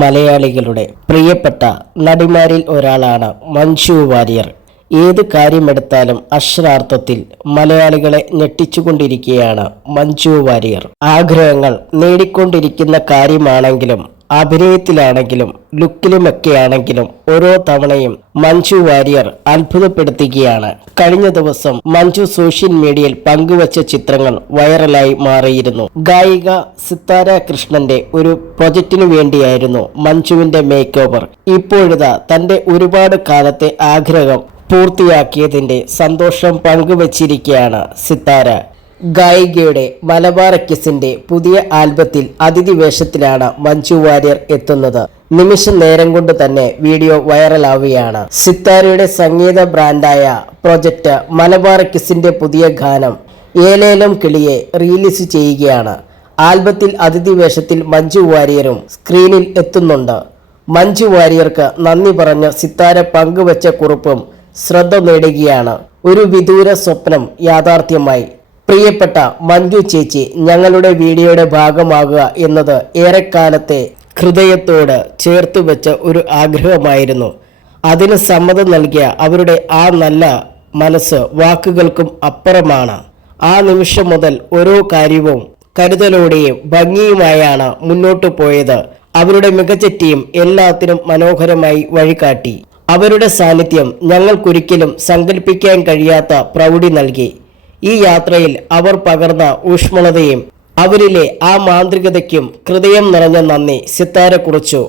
മലയാളികളുടെ പ്രിയപ്പെട്ട നടിമാരിൽ ഒരാളാണ് മഞ്ജു വാര്യർ. ഏത് കാര്യമെടുത്താലും അക്ഷരാർത്ഥത്തിൽ മലയാളികളെ ഞെട്ടിച്ചുകൊണ്ടിരിക്കുകയാണ് മഞ്ജു വാര്യർ. ആഗ്രഹങ്ങൾ നേടിക്കൊണ്ടിരിക്കുന്ന കാര്യമാണെങ്കിലും അഭിനയത്തിലാണെങ്കിലും ലുക്കിലുമൊക്കെയാണെങ്കിലും ഓരോ തവണയും മഞ്ജു വാര്യർ അത്ഭുതപ്പെടുത്തുകയാണ്. കഴിഞ്ഞ ദിവസം മഞ്ജു സോഷ്യൽ മീഡിയയിൽ പങ്കുവച്ച ചിത്രങ്ങൾ വൈറലായി മാറിയിരുന്നു. ഗായിക സിത്താര കൃഷ്ണന്റെ ഒരു പ്രൊജക്റ്റിനു വേണ്ടിയായിരുന്നു മഞ്ജുവിന്റെ മേക്ക് ഓവർ ഇപ്പോഴിതാ തന്റെ ഒരുപാട് കാലത്തെ ആഗ്രഹം പൂർത്തിയാക്കിയതിന്റെ സന്തോഷം പങ്കുവച്ചിരിക്കുകയാണ് സിത്താര. ഗായികയുടെ മലബാർ കിസിന്റെ പുതിയ ആൽബത്തിൽ അതിഥി വേഷത്തിലാണ് മഞ്ജു വാര്യർ എത്തുന്നത്. നിമിഷ നേരം കൊണ്ട് തന്നെ വീഡിയോ വൈറലാവുകയാണ്. സിത്താരയുടെ സംഗീത ബ്രാൻഡായ പ്രൊജക്ട് മലബാർ കിസിന്റെ പുതിയ ഗാനം ഏലേലം കിളിയെ റിലീസ് ചെയ്യുകയാണ്. ആൽബത്തിൽ അതിഥി വേഷത്തിൽ മഞ്ജു വാര്യരും സ്ക്രീനിൽ എത്തുന്നുണ്ട്. മഞ്ജു വാര്യർക്ക് നന്ദി പറഞ്ഞ് സിത്താര പങ്കുവച്ച കുറിപ്പും ശ്രദ്ധ നേടുകയാണ്. ഒരു വിദൂര സ്വപ്നം യാഥാർത്ഥ്യമായി പ്രിയപ്പെട്ട മഞ്ജു ചേച്ചി ഞങ്ങളുടെ വീഡിയോയുടെ ഭാഗമാകുക എന്നത് ഏറെക്കാലത്തെ ഹൃദയത്തോട് ചേർത്ത് വെച്ച ഒരു ആഗ്രഹമായിരുന്നു. അതിന് സമ്മതം നൽകിയ അവരുടെ ആ നല്ല മനസ്സ് വാക്കുകൾക്കും അപ്പുറമാണ്. ആ നിമിഷം മുതൽ ഓരോ കാര്യവും കരുതലോടെയും ഭംഗിയുമായാണ് മുന്നോട്ട് പോയത്. അവരുടെ മികച്ച ടീം എല്ലാത്തിനും മനോഹരമായി വഴികാട്ടി. അവരുടെ സാന്നിധ്യം ഞങ്ങൾക്കൊരിക്കലും സങ്കല്പിക്കാൻ കഴിയാത്ത പ്രൗഢി നൽകി. ഈ യാത്രയിൽ അവർ പകർന്ന ഊഷ്മളതയും അവരിലെ ആ മാന്ത്രികതയ്ക്കും ഹൃദയം നിറഞ്ഞ നന്ദി സിത്താര കുറിച്ചു